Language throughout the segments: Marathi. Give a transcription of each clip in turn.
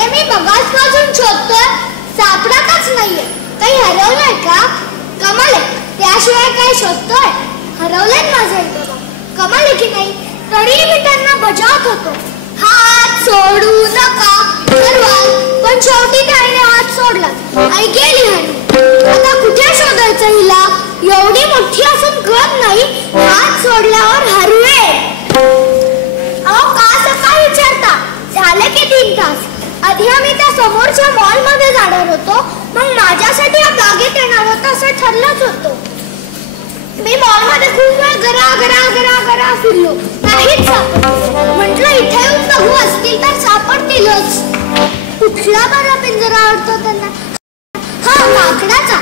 अरे मी मगाचपासून शोधतोय, सापडतच नाहीये. काही हरवलंय का? कमाल आहे, त्याशिवाय काय शोधतोय? हरवलंय माझं इथं. कमाल आहे की नाही? तरी मी त्यांना बजावत होतो, हात सोडू नका सर्वात, पण शेवटी त्याने हात सोडला आणि गेली हरवून. आता कुठे शोधायचं हिला? एवढी मोठी असून कळत नाही, हात सोडल्यावर हरवे. अहो का सकाळ विचारता? झाले की 3 तास. आधी आम्ही त्या समोरच्या मॉल मध्ये जाणार होतो, मग माझ्यासाठी या बागेत येणार होतं असं ठरलंच होतं. मी मॉल मध्ये खूप वेळ गरा गरा गरा गरा फिरलो, काहीच सापडलं. म्हटलं इथे येऊन बघू, असतील तर सापडतीलच. कुठला बरा पिंजरा आवडतो त्यांना? हा, माकडाचा.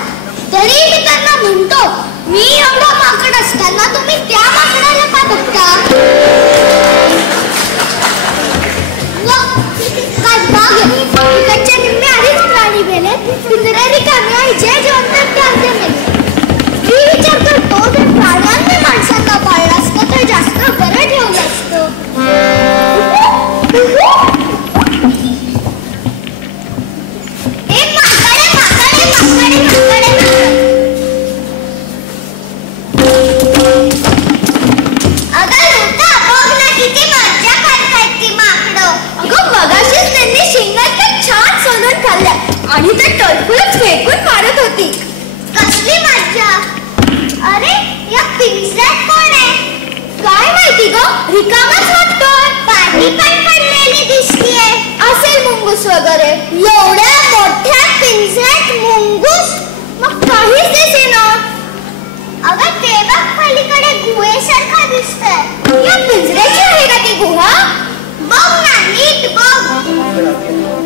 तरी मी त्यांना म्हणतो, मी एवढा माकड असताना तुम्ही त्या माकडाला का बघता? काय बाग आहे, तिकडचे निम्मे आधीच प्राणी मेले, पिंजरे रिकामे आणि जे जिवंत ते अर्धे मेले. मी विचार करतो, जर प्राण्यांनी माणसांना पाळलं असतं तर जास्त बरं ठेवलं असतं. आणि ते टरफलच फेकून मारत होती. कसली मज्जा! अरे या पिंजऱ्यात कोण आहे? काय माहिती ग, रिकामाच वाटतोय. पाणी पण पडलेली दिसतीये. असेल मुंगूस वगैरे. एवढ्या मोठ्या पिंजऱ्यात मुंगूस? मग काहीच दिसेना. अगं ते बघ, पलीकडे गुहेसारखा दिसतंय. या पिंजऱ्याची आहे का ती गुहा? बघ ना, नीट बघ.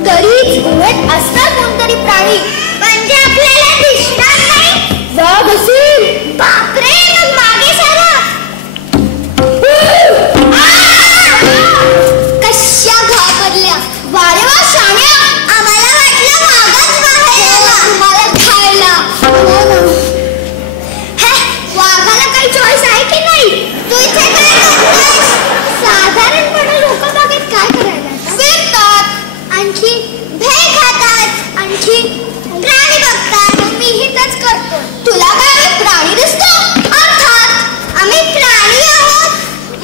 तरीच गुहेत असतात कोणतरी प्राणी, म्हणजे आपल्याला दिसणार नाही. वाघ असेल. बापरे, मग मागे सारा. कशा घाबरल्या. वारे वा शाण्या, आम्हाला वाटलं वाघच बाहेर आला तुम्हाला खायला. वाघाला काही चॉईस आहे की नाही? तू इथे काय करतोस? साधारणपणे लोक बागेत काय करायला फिरतात, आणखी भेळ खातात, आणखी प्राणी बघतात. मी हिच करतो. तुला काय प्राणी दिसतो? अर्थात आम्ही प्राणी आहोत.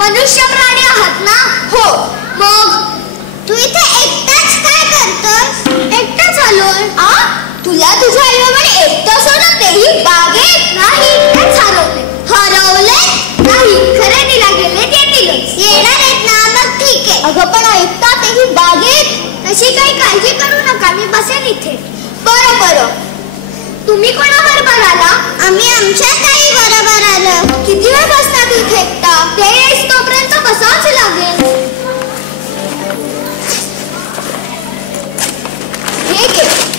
मनुष्य प्राणी आहात ना? हो. मग तू इथे एकटाच काय करतोस? एकटाच आलोय. तुला तुझ्या आईबाबाने एकटं सोडून तेही बागेत? नाही, तेच हरवले. हरवले? नाही, खरेदीला गेले, येतीलच. येणार आहेत ना? मग ठीक आहे. अगं पण ऐकता तेही बागेत? तशी काही काळजी करू नका, मी बसेन इथे. बरं बरं. तुम्ही कोणाबरोबर आला? आम्ही आमच्या ताई बरोबर आलो. किती वेळ बसतात इथे एकटा? ते येईस तोपर्यंत बसावंच लागेल.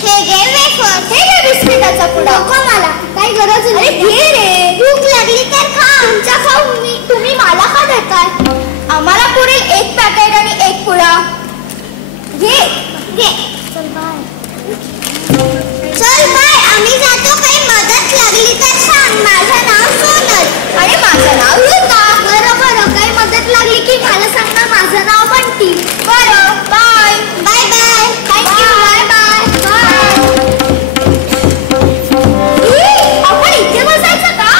हे घे वेफर. हे घे बिस्किटाचा पुडा. नको मला, काही गरज नाही. अरे घे रे, भूक लागली तर खा. आमचा खाऊ तुम्ही मला का देताय? आम्हाला पुढील 1 पॅकेट आणि 1 पुडा. घे घे. चल बाय. चल बाय, आम्ही जातो. काही मदत लागली तर सांग. माझं नाव सोनल. आणि माझं नाव लता. बरं बरं, काही मदत लागली की मला सांग ना, माझं नाव बनती. बरं, bye. Bye bye. Thank you. Bye bye. Bye. आपण इथे बसायचं का?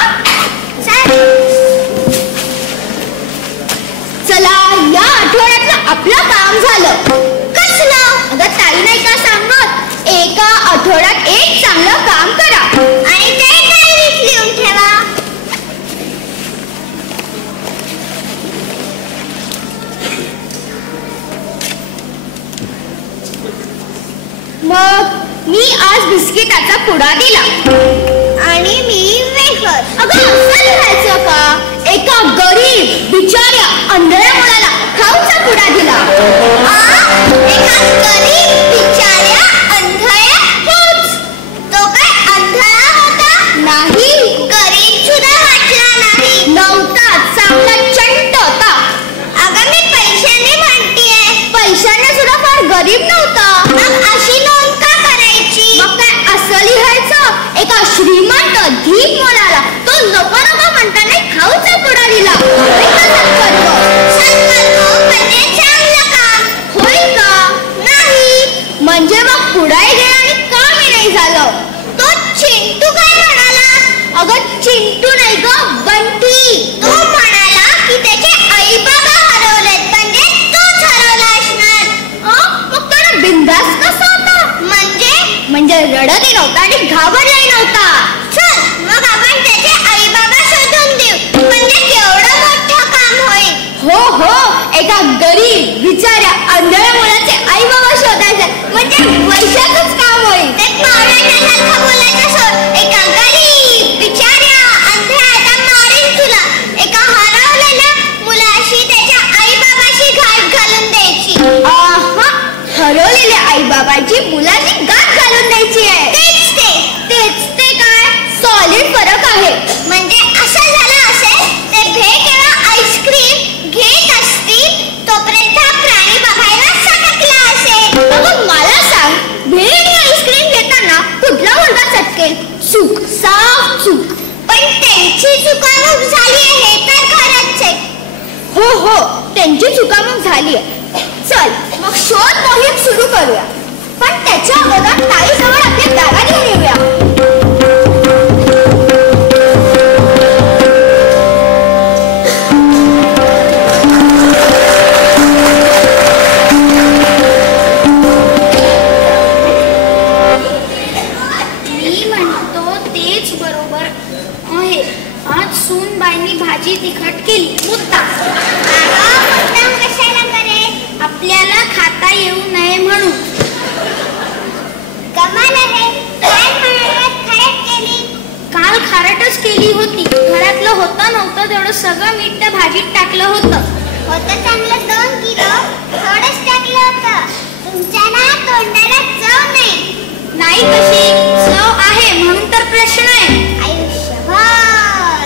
चला, या आठवड्यातलं आपलं काम झालं. कसलं? अगं ताई नाही का सांगत, एका आठवड्यात 1 चांगलं काम करा आणि ते डायरीत लिहून ठेवा. मग मी आज बिस्किटाचा पुडा दिला आणि मी वेफर. अगं असं लिहायचं का? एका गरीब बिचाऱ्या अंधळ्या मुलाला खाऊचा पुडा दिला. एका गरीब बिचाऱ्या अंधळ्या होच. तो काय अंधळा होता? नाही. गरीब सुद्धा वाटला नाही. नव्हता, चांगला चंट होता. अगं मी पैशाने म्हणतीये. पैशाने सुद्धा फार गरीब नव्हता. मग अशी नोंद का करायची? मग काय असं लिहायचं? एका श्रीमंत धीक मुलाला तो नको नको म्हणताना खाऊचा पुडा दिला. संकल्प म्हणजे चांगलं काम होईल का? नाही. म्हणजे मग पुढाही गेला आणि कामही नाही झालं. तो चिंटू काय म्हणाला? अगं चिंटू नाही ग, बंटी. तो म्हणाला की त्याचे आई बाबा हरवलेत, म्हणजे तोच हरवला असणार. मग त्याला बिंदास कसा होता? म्हणजे रडतही नव्हता आणि घाबरलाही नव्हता. चल मग आपण त्याचे आई बाबा शोधून देऊ, म्हणजे केवढं मोठं काम होईल. हो, एका गरीब बिचाऱ्या आंधळ्या मुलाचे आई बाबा शोधायचे म्हणजे पैशाचंच काम होईल. ते पावलासारखं बोलायचं सोड. एका गरीब बिचाऱ्या अंधळ्या मारीन तुला. एका हरवलेल्या मुलाशी त्याच्या आई बाबाशी गाठ घालून द्यायची. हरवलेल्या आई बाबाची मुलाची गाठ घालून द्यायची आहे. तेच ते काय सॉलिड फरक आहे. म्हणजे असं झालं असेल, ते भेट किंवा आईस्क्रीम घेत असतील तोपर्यंत प्राणी बघायला सटकला असेल. अगं मला सांग, भेट आणि आईस्क्रीम घेताना कुठला मुलगा चटकेल? चूक, साफ चूक. पण त्यांची चुकामुक झाली आहे तर खरंच आहे. हो, त्यांची चुकामुक झाली आहे. चल मग शोध मोहीम सुरू करूया, पण त्याच्या अगोदर ताईजवळ आपल्या बॅगा घेऊन येऊया. मी म्हणतो तेच बरोबर आहे. आज सूनबाईंनी भाजी तिखट केली. मुद्दा कशाला करे? आपल्याला खाता येऊ नये म्हणून. कमाल आहे. काय म्हणालात? खारट केली? काल खारटच केली होती. घरातलं होतं नव्हतं तेवढं सगळं मीठ त्या भाजीत टाकलं होतं. चांगलं 2 किलो थोडंच टाकलं होतं. तुमच्या ना तोंडाला चव नाही कशी चव आहे म्हणून तर प्रश्न आहे. आयुष्यभर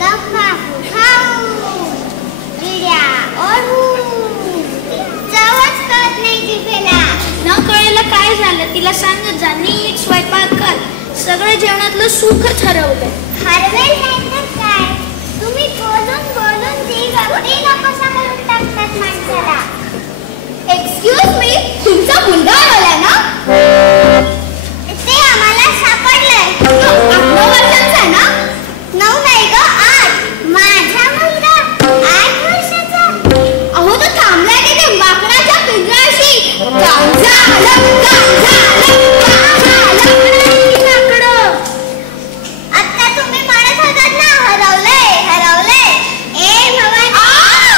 तंबाखू खाऊ, विड्या ओढू, चवच कळत नाही जिभेला. न कळेलं काय झालं तिला सांगत जा. नीट स्वयंपाक कर. सगळं जेवणातलं सुखच हरवलंय. हरवेल नाही तर काय? तुम्ही बोलून ती गप्पी नकोसा करून टाकतात माणसाला. एक्सक्यूज मी, तुमचा मुलगा हरवलाय ना? ते आम्हाला सापडलंय. 9 वर्षांचा ना? 9 नाही ग, 8. माझा मुलगा 8 वर्षाचा. अहो तो थांबलाय तिथे माकडाच्या पिंजऱ्याशी. गांजा आलं. आता तुम्ही म्हणत होतात ना हरवलंय. ए भवानी,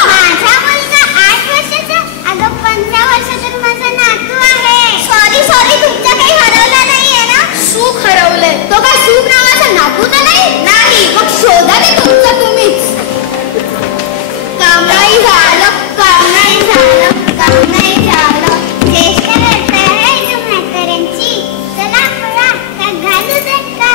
माझा मुलगा 8 वर्षाचा. अगं 15 वर्षाचा माझा नातू आहे. सॉरी, तुमचा काही हरवला नाहीये ना? सुख हरवलंय. तो काय सुख नावाचा नातू तर नाही? मग शोधा ते तुमचं तुम्हीच. काम नाही झालं. चेष्टा करताय म्हाताऱ्यांची. चला पळा, का घालू देत का?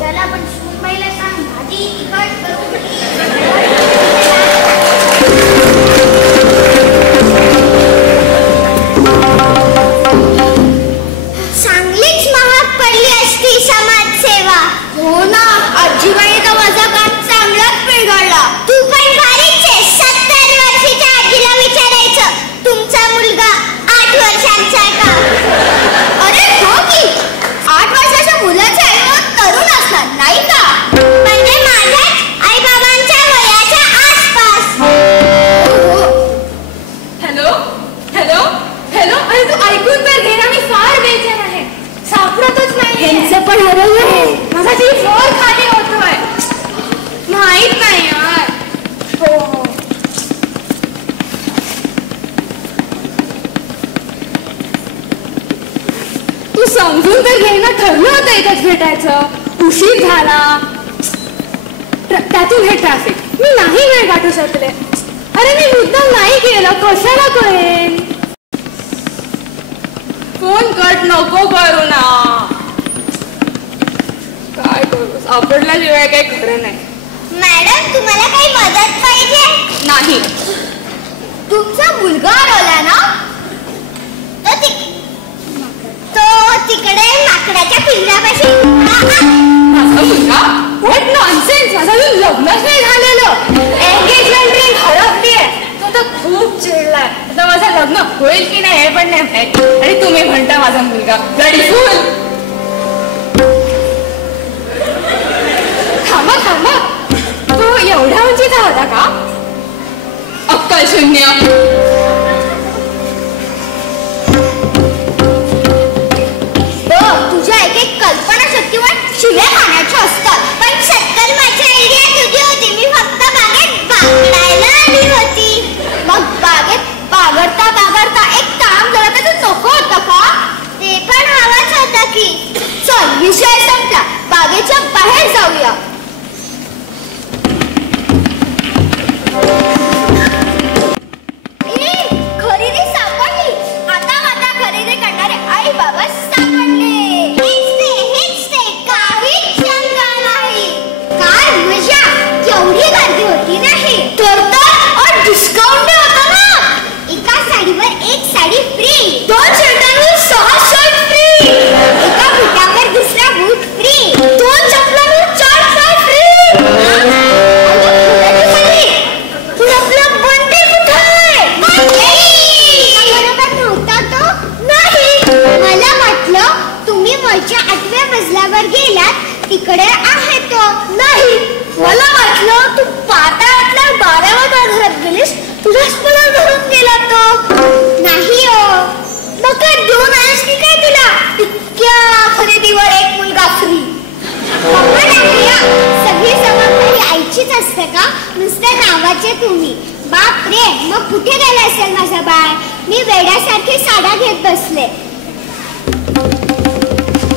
चला पण सूनबाईला सांग भाजी तिखट करून चांगलीच महाग पडली असती समाजसेवा. हो ना, आजीबाईचा माझा काम चांगलाच बिघडला. तू पण भारीच आहे. 70 वर्षाच्या आजीला विचारायचं तुमचा मुलगा 8 वर्षांचा का? अरे हो की, 8 वर्षाच्या मुलाचे आई तरुण असणार नाही का? म्हणजे माझ्या आई बाबांच्या वयाच्या आसपास. हॅलो. अरे तू ऐकून तर घे ना, मी फार बेचैन आहे. सापडतच नाही. ह्यांचं पण हरवलंय. माझा जीव फार खाली होतोय. माहित नाही यार. हो. तू समजून तर घे ना. ठरलं होतं इथेच भेटायचं. उशीर झाला. त्यातून हे ट्रॅफिक. मी नाही वेळ गाठू शकले. अरे मी मुद्दाम नाही केलं. कशाला कळेल? फोन कट नको करू ना. काय करू, सापडल्याशिवाय काही खरं नाही. मॅडम तुम्हाला काही मदत पाहिजे? नाही. तुमचा मुलगा हरवला ना? तो तिकडे माकडाच्या पिंजऱ्यापाशी. माझा मुलगा? What nonsense. माझं लग्नच नाही झालेलं. का ब्लडी फूल. थांबा थांबा, तो एवढा उंचीचा होता का? अक्कल शून्य. तुझ्या एक एक कल्पना शक्तीवर शिव्या खाण्याच्या असतात. पण सत्कर्माची आयडिया तुझी होती. मी फक्त बागेत बागडायला आली होती. मग बागेत बागडता बागडता एक काम झालं तर तू नको होतं का? ते पण हवाच होतं की. चल विषय संपला, बागेच्या बाहेर जाऊया. खरेदी सापडली. आता आता खरेदी करणारे आई बाबा सापडले. हेच ते काहीच शंका नाही. काय मजा, केवढी गर्दी होती नाही तर और डिस्काउंट होता ना. एका साडीवर एक साडी फ्री, 2 शर्टांवर 6 शर्ट फ्री, एका बुटावर दुसरा बूट फ्री, 2 चपलांवर 4 पाय फ्री. पण आपला बंडे कुठे आहे? बरोबर नव्हता तो नाही. मला वाटलं तुम्ही वरच्या 8व्या मजल्यावर गेलात, तिकडे आहे तो नाही. मला वाटलं तू पाताळातल्या 12व्या घरात गेलीस, तुझ्याच मला धरून गेला तो नाही. हो मग काय देऊन आहेस की काय तुला इतक्या खरेदीवर एक मुलगा फ्री? सगळी जबाबदारी आईचीच असते का? नुसत्या नावाचे तुम्ही. बाप रे, मग कुठे गेला असेल माझा बाळ? मी वेड्यासारखी साड्या घेत बसले.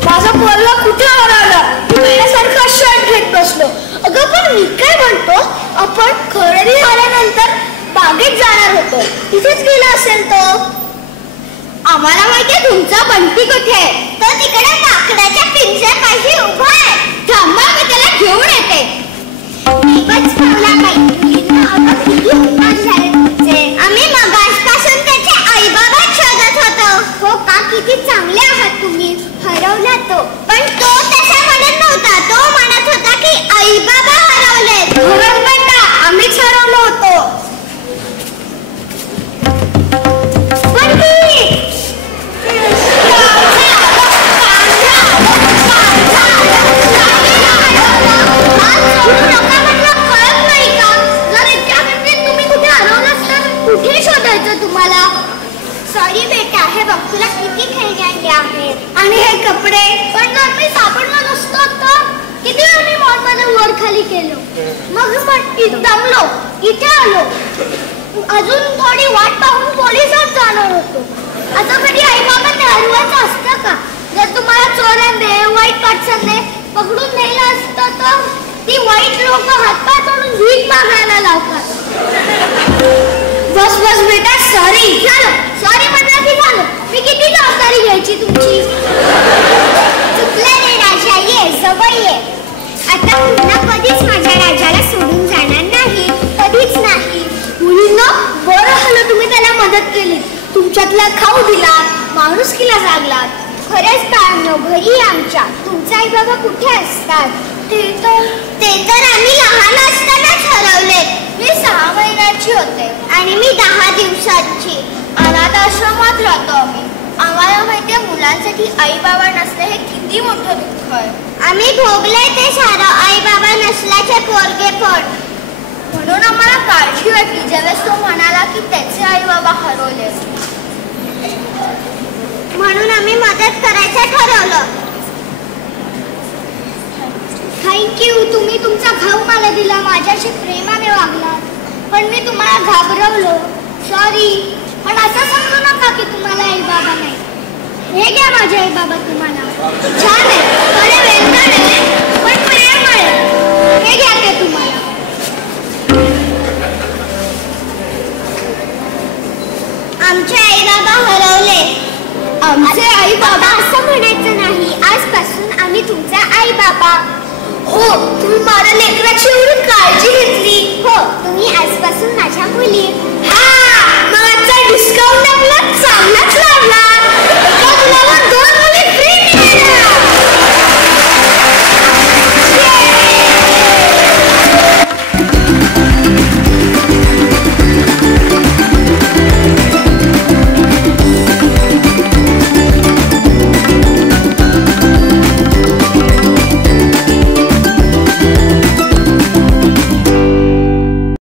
माझा पोरला कुठे हरवला? मी वेड्यासारखा शर्ट घेत बसलो. अगं पण मी काय म्हणतो, आपण खरेदी झाल्यानंतर बागेत जाणार होतो, तिथेच गेला असेल तो. आम्हाला माहितीये तुमचा बंटी कुठे आहे. तो तिकडे लाकडाच्या पिंजऱ्यापाशी उभा आहे. थांबा, मी त्याला घेऊन येते. आम्ही मगासपासून त्याचे आई बाबा शोधत होतो. हो का? किती चांगले आहात तुम्ही. हरवला तो, पण तो तसा म्हणत नव्हता. तो म्हणत होता की आई बाबा हरवले. बेटा, आम्हीच हरवलो होतो. कुठे शोधायचं तुम्हाला? सॉरी बेटा, हे बघ तुला किती खेळणे आणले आहेत आणि हे कपडे. पण जर मी सापडलो नसतो तर किती वेळ मी मॉलमध्ये वर खाली केलो. मग दमलो, इथे आलो. अजून थोडी वाट पाहून पोलिसात जाणार होतो. असं कधी आई बाबांनी हरवायचं असतं का? जर तुम्हाला चोरांनी वाईट माणसांनी पकडून नेलं असतं तर ती वाईट लोक हातपाय तोडून भीक मागायला लावतात. बस बस बेटा, सॉरी. झालं, सॉरी म्हटलं की झालं. मी किती जबाबदारी घ्यायची तुमची. चुकलं रे राजा, ये जवळ ये. आता पुन्हा कधीच माझ्या राजाला सोडून जाणार नाही, कधीच नाही. मुलींना बरं झालं तुम्ही त्याला मदत केली. तुमच्यातला खाऊ दिला, माणुसकीला जागलात. खरंच बाळांनो, घरी आमच्या तुमचे आई बाबा कुठे असतात? ते तर आम्ही लहान असतानाच हरवले. मी 6 महिन्याची होते आणि मी 10 दिवसांची. अनाथ आश्रमात राहतो आम्ही. आम्हाला माहितीये मुलांसाठी आई बाबा नसणे हे किती मोठं दुःख आहे. आम्ही भोगले ते सारं, आई बाबा नसल्याचे पोरगेपण. म्हणून आम्हाला काळजी वाटली ज्यावेळेस तो म्हणाला की त्याचे आई बाबा हरवले. म्हणून आम्ही मदत करायचं ठरवलं. थँक्यू, तुम्ही तुमचा खाऊ मला दिला, माझ्याशी प्रेमाने वागलात. पण मी तुम्हाला घाबरवलो, सॉरी. पण असं समजू नका की तुम्हाला आई बाबा नाही. हे घ्या माझे आई बाबा तुम्हाला. छान आहे, थोडे वेलकम आहे पण प्रेम आहे. हे घ्या ते तुम्हाला. आमचे आई बाबा हरवले. आमचे आई बाबा असं म्हणायचं नाही. आजपासून आम्ही तुमचा आई बाबा. हो, तुम्ही माझ्या लेकराची एवढी काळजी